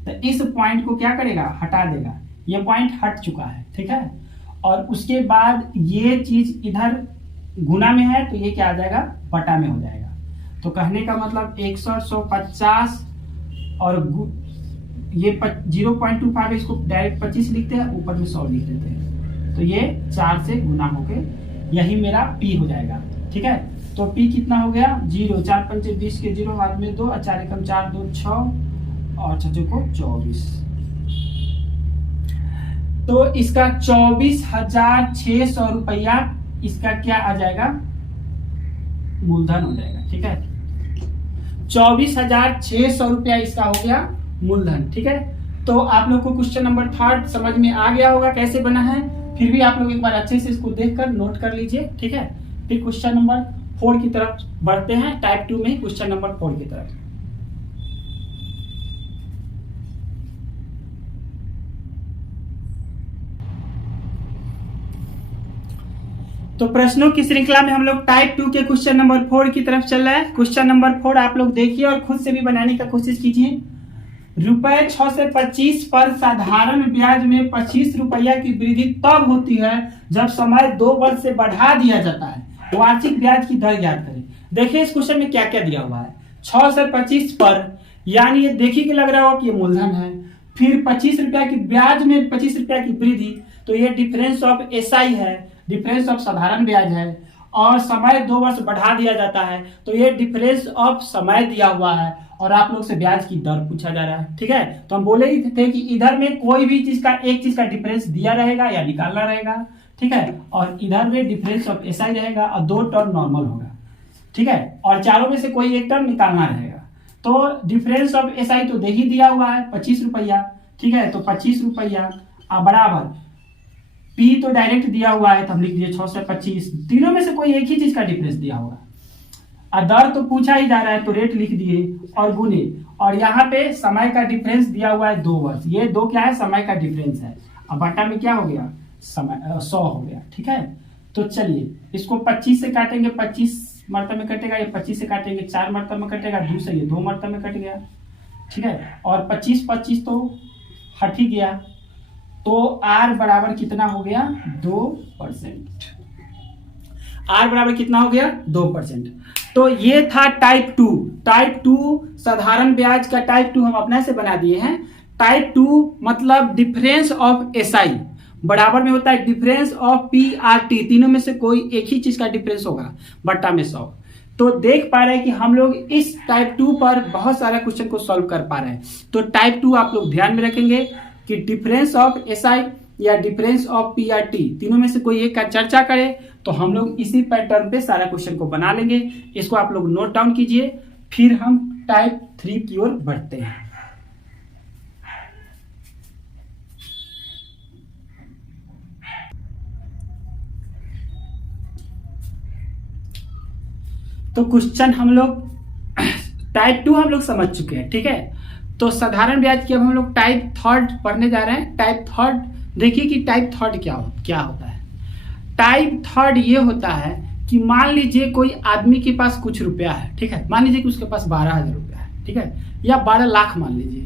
तो इस पॉइंट को क्या करेगा, हटा देगा। ये पॉइंट हट चुका है। ठीक है, और उसके बाद ये चीज इधर गुना में है तो ये क्या आ जाएगा, बटा में हो जाएगा। तो कहने का मतलब 150 और ये 0.25 इसको डायरेक्ट 25 लिखते हैं, ऊपर में 100 लिख देते हैं, तो ये 4 से गुना होके यही मेरा P हो जाएगा। ठीक है, तो P कितना हो गया 0, 4 पंचे 20 के 0 हाथ में 2, 4 एकम 4 2 6 और 6 को 24। तो इसका 24,600 रुपया इसका क्या आ जाएगा, मूलधन हो जाएगा। ठीक है, 24,600 रुपया इसका हो गया मूलधन। ठीक है, तो आप लोग को क्वेश्चन नंबर 3 समझ में आ गया होगा कैसे बना है। फिर भी आप लोग एक बार अच्छे से इसको देखकर नोट कर लीजिए। ठीक है, फिर क्वेश्चन नंबर 4 की तरफ बढ़ते हैं, टाइप 2 में क्वेश्चन नंबर 4 की तरफ। तो प्रश्नों की श्रृंखला में हम लोग टाइप 2 के क्वेश्चन नंबर 4 की तरफ चल रहा है। क्वेश्चन नंबर 4 आप लोग देखिए और खुद से भी बनाने का कोशिश कीजिए। रुपए 6 से 25 पर साधारण ब्याज में 25 रुपया की वृद्धि तब होती है जब समय 2 वर्ष से बढ़ा दिया जाता है। वार्षिक ब्याज की दर ज्ञात करें। देखिए इस क्वेश्चन में क्या क्या दिया हुआ है। 6 से 25 पर, यानी ये देखिए कि लग रहा हो कि ये मूलधन है, फिर 25 रुपया की ब्याज में 25 रुपया की वृद्धि, तो ये डिफरेंस ऑफ एसआई है, डिफरेंस ऑफ साधारण ब्याज है, और समय 2 वर्ष बढ़ा दिया जाता है, तो ये डिफरेंस ऑफ समय दिया हुआ है, और आप लोग से ब्याज की दर पूछा जा रहा है। ठीक है, तो हम बोले ही थे कि इधर में कोई भी चीज का एक चीज का डिफरेंस दिया रहेगा या निकालना रहेगा। ठीक है, और इधर में डिफरेंस ऑफ एसआई रहेगा और 2 टर्म नॉर्मल होगा। ठीक है, और चारों में से कोई एक टर्म निकालना रहेगा। तो डिफरेंस ऑफ एसआई तो दे ही दिया हुआ है 25 रुपया। ठीक है, तो 25 रुपया बराबर पी तो डायरेक्ट दिया हुआ है, तो हम लिख दिए 6 से 25, तीनों में से कोई एक ही चीज का डिफरेंस दिया होगा। दर तो पूछा ही जा रहा है तो रेट लिख दिए और गुने, और यहाँ पे समय का डिफरेंस दिया हुआ है 2 वर्ष, ये 2 क्या है, समय का डिफरेंस है। अब बटा में क्या हो गया, समय 100 हो गया। ठीक है, तो चलिए इसको 25 से काटेंगे, 25 मरतबे में कटेगा, ये 25 से काटेंगे 4 मरतबे में कटेगा, 2 से ये 2 मरतबे में कट गया। ठीक है, और 25 तो हट ही गया, तो आर बराबर कितना हो गया 2%। आर बराबर कितना हो गया 2%। तो ये था टाइप 2। टाइप 2 साधारण ब्याज का टाइप 2 हम अपने से बना दिए हैं। टाइप 2 मतलब डिफरेंस ऑफ एसआई, बराबर में होता है difference of P R T, तीनों में से कोई एक ही चीज का डिफरेंस होगा, बट्टा में 100। तो देख पा रहे हैं कि हम लोग इस टाइप 2 पर बहुत सारा क्वेश्चन को सॉल्व कर पा रहे हैं। तो टाइप 2 आप लोग ध्यान में रखेंगे कि डिफरेंस ऑफ एस आई या difference of P R T, तीनों में से कोई एक का चर्चा करें तो हम लोग इसी पैटर्न पे सारा क्वेश्चन को बना लेंगे। इसको आप लोग नोट डाउन कीजिए, फिर हम टाइप 3 की ओर बढ़ते हैं। तो क्वेश्चन हम लोग टाइप 2 हम लोग समझ चुके हैं, ठीक है। तो साधारण ब्याज की अब हम लोग टाइप 3 पढ़ने जा रहे हैं। टाइप 3 देखिए कि टाइप 3 क्या होता है। टाइप 3 ये होता है कि मान लीजिए कोई आदमी के पास कुछ रुपया है, ठीक है। मान लीजिए कि उसके पास 12,000 रुपया है, ठीक है, या 12 लाख मान लीजिए।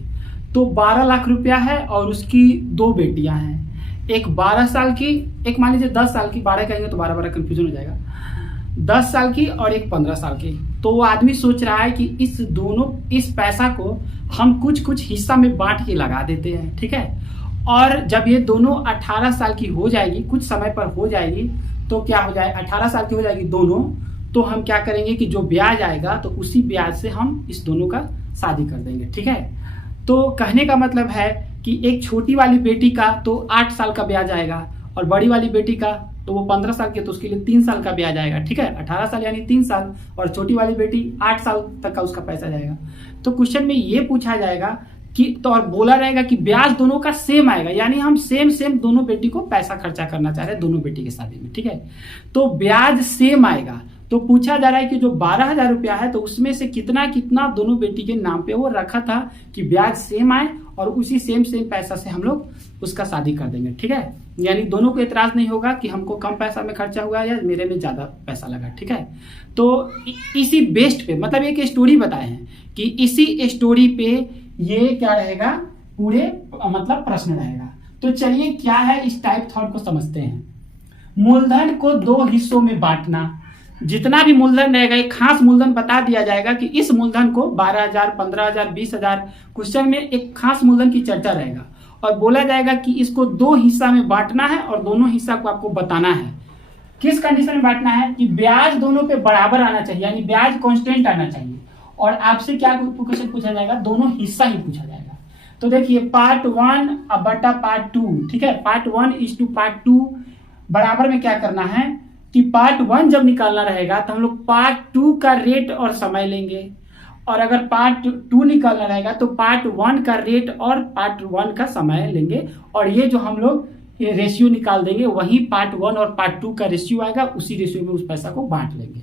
तो 12 लाख रुपया है और उसकी 2 बेटियां हैं, एक 12 साल की, एक मान लीजिए 10 साल की, 12 कहेंगे तो 12 कंफ्यूजन हो जाएगा, 10 साल की और एक 15 साल की। तो वो आदमी सोच रहा है कि इस पैसा को हम कुछ हिस्सा में बांट के लगा देते हैं, ठीक है। और जब ये दोनों 18 साल की हो जाएगी, कुछ समय पर हो जाएगी, तो क्या हो जाए, 18 साल की हो जाएगी दोनों, तो हम क्या करेंगे कि जो ब्याज आएगा तो उसी ब्याज से हम इस दोनों का शादी कर देंगे, ठीक है। तो कहने का मतलब है कि एक छोटी वाली बेटी का तो 8 साल का ब्याज आएगा और बड़ी वाली बेटी का तो वो 15 साल की, तो उसके लिए 3 साल का ब्याज आएगा, ठीक है। 18 साल यानी 3 साल, और छोटी वाली बेटी 8 साल तक का उसका पैसा जाएगा। तो क्वेश्चन में ये पूछा जाएगा कि, तो और बोला रहेगा कि ब्याज दोनों का सेम आएगा, यानी हम सेम दोनों बेटी को पैसा खर्चा करना चाह रहे हैं दोनों बेटी की शादी में, ठीक है। तो ब्याज सेम आएगा। तो पूछा जा रहा है कि जो 12,000 रुपया है तो उसमें से कितना दोनों बेटी के नाम पे वो रखा था कि ब्याज सेम आए, और उसी सेम पैसा से हम लोग उसका शादी कर देंगे, ठीक है। यानी दोनों को एतराज नहीं होगा कि हमको कम पैसा में खर्चा हुआ या मेरे में ज्यादा पैसा लगा, ठीक है। तो इसी बेस्ड पे, मतलब एक स्टोरी बताए हैं कि इसी स्टोरी पे ये क्या रहेगा, पूरे मतलब प्रश्न रहेगा। तो चलिए क्या है इस टाइप 3 को समझते हैं। मूलधन को 2 हिस्सों में बांटना। जितना भी मूलधन रहेगा एक खास मूलधन बता दिया जाएगा कि इस मूलधन को 12,000, 15,000, 20,000, क्वेश्चन में एक खास मूलधन की चर्चा रहेगा और बोला जाएगा कि इसको 2 हिस्सा में बांटना है और दोनों हिस्सा को आपको बताना है। किस कंडीशन में बांटना है कि ब्याज दोनों पे बराबर आना चाहिए, यानी ब्याज कांस्टेंट आना चाहिए, और आपसे क्या क्वेश्चन पूछा जाएगा, दोनों हिस्सा ही पूछा जाएगा। तो देखिए पार्ट 1 बटा पार्ट 2, ठीक है। पार्ट 1 इज टू पार्ट 2 बराबर में क्या करना है कि पार्ट 1 जब निकालना रहेगा तो हम लोग पार्ट 2 का रेट और समय लेंगे, और अगर पार्ट 2 निकालना रहेगा तो पार्ट 1 का रेट और पार्ट 1 का समय लेंगे, और ये जो हम लोग ये रेशियो निकाल देंगे वही पार्ट 1 और पार्ट 2 का रेशियो आएगा, उसी रेशियो में उस पैसा को बांट लेंगे।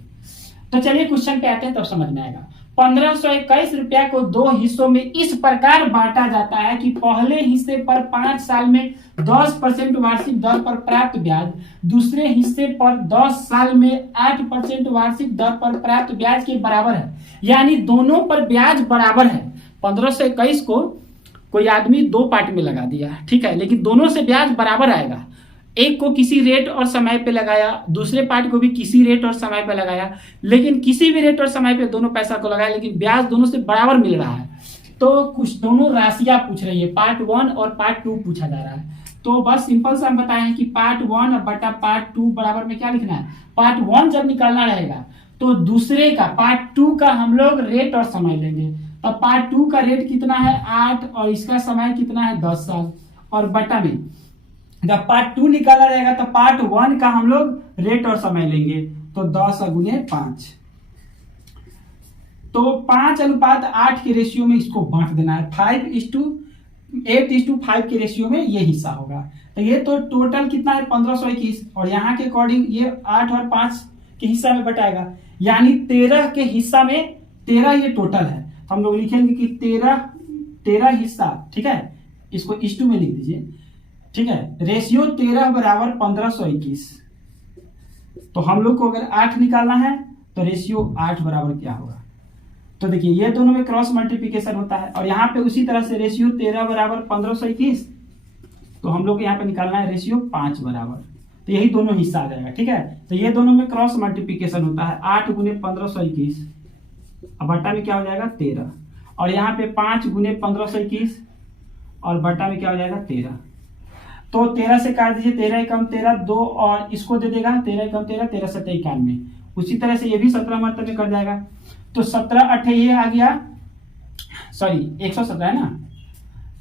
तो चलिए क्वेश्चन पे आते हैं तब समझ में आएगा। 1521 रुपया को 2 हिस्सों में इस प्रकार बांटा जाता है कि पहले हिस्से पर 5 साल में 10% वार्षिक दर पर प्राप्त ब्याज, दूसरे हिस्से पर 10 साल में 8% वार्षिक दर पर प्राप्त ब्याज के बराबर है। यानी दोनों पर ब्याज बराबर है। 1521 को कोई आदमी 2 पार्ट में लगा दिया, ठीक है, लेकिन दोनों से ब्याज बराबर आएगा। एक को किसी रेट और समय पे लगाया, दूसरे पार्ट को भी किसी रेट और समय पे लगाया, लेकिन किसी भी रेट और समय पे दोनों पैसा को लगाया, लेकिन ब्याज दोनों से बराबर मिल रहा है। तो कुछ दोनों राशियां पूछ रही है, पार्ट 1 और पार्ट 2 पूछा जा रहा है। तो बस सिंपल सा हम बताएं कि पार्ट 1 बटा पार्ट 2 बराबर में क्या लिखना है, पार्ट 1 जब निकालना रहेगा तो दूसरे का पार्ट 2 का हम लोग रेट और समय लेंगे। अब पार्ट 2 का रेट कितना है 8 और इसका समय कितना है 10 साल, और बटा में जब पार्ट 2 निकाला रहेगा तो पार्ट 1 का हम लोग रेट और समय लेंगे, तो 10 गुने 5, तो 5:8 के रेशियो में इसको बांट देना है। 5:8:5 के रेशियो में ये हिस्सा होगा। तो ये तो टोटल कितना है 1521, और यहाँ के अकॉर्डिंग ये 8 और 5 के हिस्सा में बटाएगा, यानी 13 के हिस्सा में 13 ये टोटल है। हम लोग लिखेंगे कि 13 हिस्सा, ठीक है, इसको इस 2 में लिख दीजिए, ठीक है। रेशियो 13 बराबर 1521। तो हम लोग को अगर 8 निकालना है तो रेशियो 8 बराबर क्या होगा, तो देखिए ये दोनों में क्रॉस मल्टीप्लिकेशन होता है, और यहाँ पे उसी तरह से रेशियो 13 बराबर 1521, तो हम लोग को यहाँ पे निकालना है रेशियो 5 बराबर, तो यही दोनों हिस्सा आ जाएगा, ठीक है। तो ये दोनों में क्रॉस मल्टीप्लिकेशन होता है, 8 गुने 1521, अब बट्टा में क्या हो जाएगा 13, और यहाँ पे 5 गुने 1521 और बट्टा में क्या हो जाएगा 13। तो 13 से काट दीजिए, 13 एकम 13, 2 और इसको दे देगा 13 एकम 13, 13 सत्तर 91। उसी तरह से ये भी 17 मरतबे कर जाएगा। तो 17 अठे ये आ गया, सॉरी 117 है ना,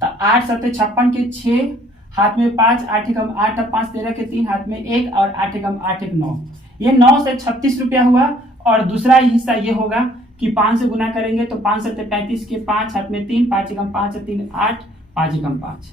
तो 8 सत्ते 56 के 6, हाथ में 5, 8 एकम 8, 5 13 के 3, हाथ में 1 और 8 एकम 8 1 9। ये 9 से 36 रुपया हुआ। और दूसरा हिस्सा ये होगा कि 5 से गुना करेंगे तो 5 सत्ते 35 के 5, हाथ में 3, 5 एकम 5 3 8, 5 एकम 5।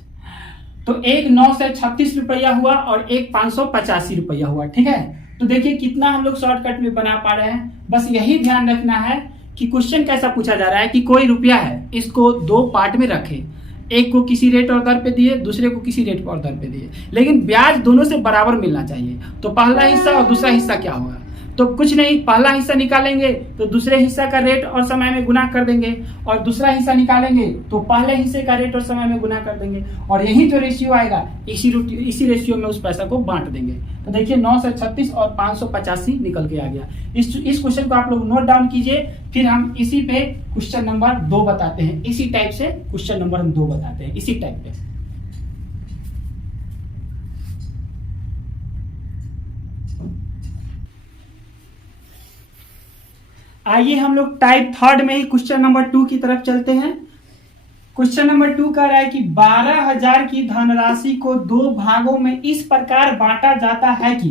तो एक 9 से 36 रुपया हुआ और एक 585 रुपया हुआ। ठीक है, तो देखिए कितना हम लोग शॉर्टकट में बना पा रहे हैं। बस यही ध्यान रखना है कि क्वेश्चन कैसा पूछा जा रहा है कि कोई रुपया है, इसको 2 पार्ट में रखे, एक को किसी रेट और दर पे दिए, दूसरे को किसी रेट और दर पे दिए, लेकिन ब्याज दोनों से बराबर मिलना चाहिए। तो पहला हिस्सा और दूसरा हिस्सा क्या होगा, तो कुछ नहीं, पहला हिस्सा निकालेंगे तो दूसरे हिस्सा का रेट और समय में गुना कर देंगे, और दूसरा हिस्सा निकालेंगे तो पहले हिस्से का रेट और समय में गुना कर देंगे, और यही जो रेशियो आएगा इसी रेशियो में उस पैसा को बांट देंगे। तो देखिए 9 से 36 और 585 निकल के आ गया। इस क्वेश्चन को आप लोग नोट डाउन कीजिए, फिर हम इसी पे क्वेश्चन नंबर 2 बताते हैं। इसी टाइप से क्वेश्चन नंबर हम 2 बताते हैं, इसी टाइप पे। आइए हम लोग टाइप 3 में ही क्वेश्चन नंबर 2 की तरफ चलते हैं। क्वेश्चन नंबर 2 कह रहा है कि 12,000 की धनराशि को 2 भागों में इस प्रकार बांटा जाता है कि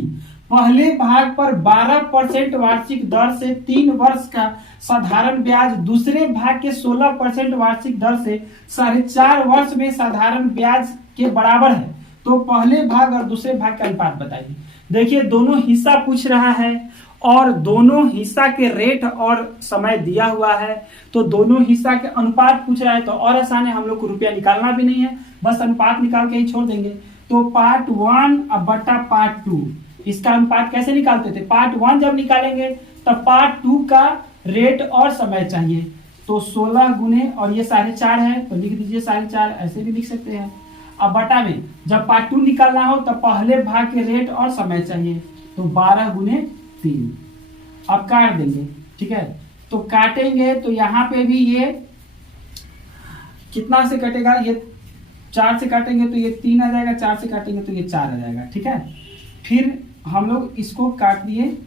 पहले भाग पर 12% वार्षिक दर से 3 वर्ष का साधारण ब्याज, दूसरे भाग के 16% वार्षिक दर से 4.5 वर्ष में साधारण ब्याज के बराबर है। तो पहले भाग और दूसरे भाग का अनुपात बताइए। देखिए दोनों हिस्सा पूछ रहा है और दोनों हिस्सा के रेट और समय दिया हुआ है, तो दोनों हिस्सा के अनुपात पूछ रहा है तो और आसान है, हम लोग को रुपया निकालना भी नहीं है, बस अनुपात निकाल के ही छोड़ देंगे। तो पार्ट 1 बटा पार्ट 2, इसका अनुपात कैसे निकालते थे, पार्ट 1 जब निकालेंगे तब पार्ट 2 का रेट और समय चाहिए, तो 16 गुने और ये 4.5 है तो लिख दीजिए 4.5, ऐसे भी लिख सकते हैं। अब बटा में जब पार्ट 2 निकालना हो तब पहले भाग के रेट और समय चाहिए, तो 12 गुने 3। अब काट देंगे, ठीक है, तो काटेंगे तो यहाँ पे भी ये कितना से कटेगा, ये 4 से काटेंगे तो ये 3 आ जाएगा, 4 से काटेंगे तो ये 4 आ जाएगा। ठीक है, फिर हम लोग इसको काट दिए,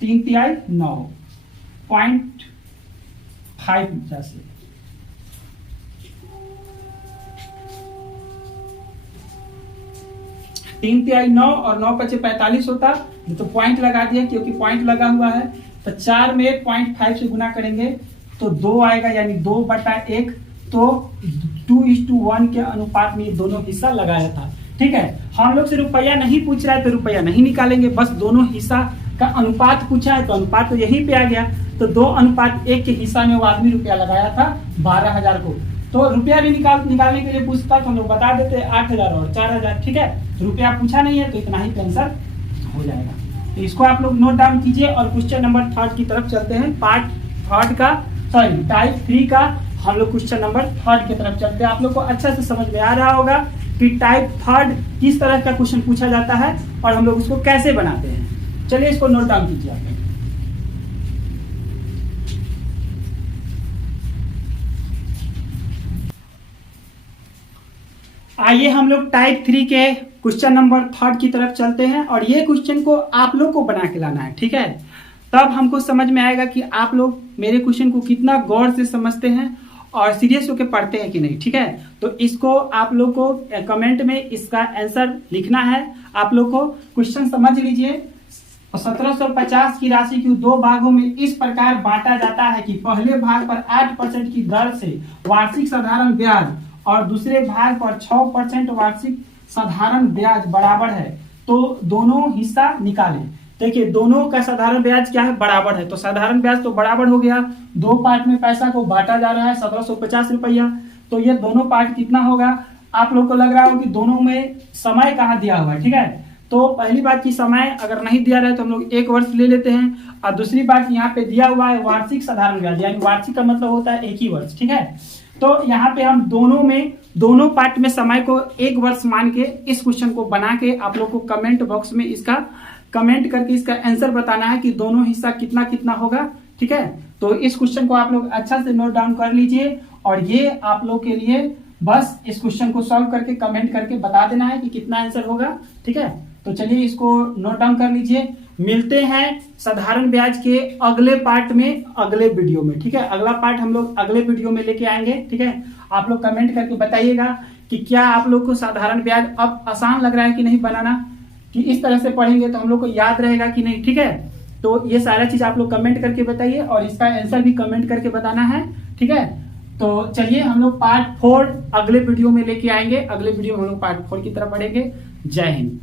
3 तिहाई 9.5 से, तीन तिहाई 9 और 9 पचे 45 होता, तो पॉइंट लगा दिया क्योंकि पॉइंट लगा हुआ है। तो 4 में 0.5 से गुना करेंगे तो 2 आएगा, यानी 2/1, तो 2:1 के अनुपात में ये दोनों हिस्सा लगाया था। ठीक है, हम लोग से रुपया नहीं पूछ रहा है तो रुपया नहीं निकालेंगे, बस दोनों हिस्सा का अनुपात पूछा है तो अनुपात तो यहीं पे आ गया। तो 2:1 के हिस्सा में वो आदमी रुपया लगाया था 12,000 को, तो रुपया भी निकालने के लिए पूछता तो हम लोग बता देते 8,000 और 4,000। ठीक है, रुपया पूछा नहीं है तो इतना ही आंसर हो जाएगा। तो इसको आप लोग नोट डाउन कीजिए और क्वेश्चन नंबर 3 की तरफ चलते हैं। पार्ट 3 का, सॉरी टाइप 3 का हम लोग क्वेश्चन नंबर 3 की तरफ चलते हैं। आप लोग को अच्छा से समझ में आ रहा होगा कि टाइप 3 किस तरह का क्वेश्चन पूछा जाता है और हम लोग उसको कैसे बनाते हैं। चलिए इसको नोट डाउन कीजिए आप लोग। आइए हम लोग टाइप 3 के क्वेश्चन नंबर 3 की तरफ चलते हैं और ये क्वेश्चन को आप लोग को बना के लाना है। ठीक है, तब हमको समझ में आएगा कि आप लोग मेरे क्वेश्चन को कितना गौर से समझते हैं और सीरियस होकर पढ़ते हैं कि नहीं। ठीक है, तो इसको आप लोग को कमेंट में इसका आंसर लिखना है। आप लोग को क्वेश्चन समझ लीजिए। 1750 की राशि को 2 भागों में इस प्रकार बांटा जाता है कि पहले भाग पर 8% की दर से वार्षिक साधारण ब्याज और दूसरे भाग पर 6% वार्षिक साधारण ब्याज बराबर है, तो दोनों हिस्सा निकालें। देखिए दोनों का साधारण ब्याज क्या है, बराबर है, तो साधारण ब्याज तो बराबर हो गया। 2 पार्ट में पैसा को बांटा जा रहा है 1750 रुपया, तो ये दोनों पार्ट कितना होगा। आप लोग को लग रहा हो कि दोनों में समय कहाँ दिया हुआ है। ठीक है, तो पहली बात की समय अगर नहीं दिया रहा है तो हम लोग 1 वर्ष ले लेते हैं, और दूसरी बात यहाँ पे दिया हुआ है वार्षिक साधारण ब्याज, यानी वार्षिक का मतलब होता है 1 ही वर्ष। ठीक है, तो यहाँ पे हम दोनों पार्ट में समय को 1 वर्ष मान के इस क्वेश्चन को बना के आप लोग को कमेंट बॉक्स में इसका कमेंट करके इसका आंसर बताना है कि दोनों हिस्सा कितना कितना होगा। ठीक है, तो इस क्वेश्चन को आप लोग अच्छा से नोट डाउन कर लीजिए और ये आप लोग के लिए बस इस क्वेश्चन को सॉल्व करके कमेंट करके बता देना है कि कितना आंसर होगा। ठीक है, तो चलिए इसको नोट डाउन कर लीजिए। मिलते हैं साधारण ब्याज के अगले पार्ट में, अगले वीडियो में। ठीक है, अगला पार्ट हम लोग अगले वीडियो में लेके आएंगे। ठीक है, आप लोग कमेंट करके बताइएगा कि क्या आप लोग को साधारण ब्याज अब आसान लग रहा है कि नहीं बनाना, कि इस तरह से पढ़ेंगे तो हम लोग को याद रहेगा कि नहीं। ठीक है, तो ये सारा चीज आप लोग कमेंट करके बताइए और इसका आंसर भी कमेंट करके बताना है। ठीक है, तो चलिए हम लोग पार्ट 4 अगले वीडियो में लेके आएंगे। अगले वीडियो में हम लोग पार्ट 4 की तरफ बढ़ेंगे। जय हिंद।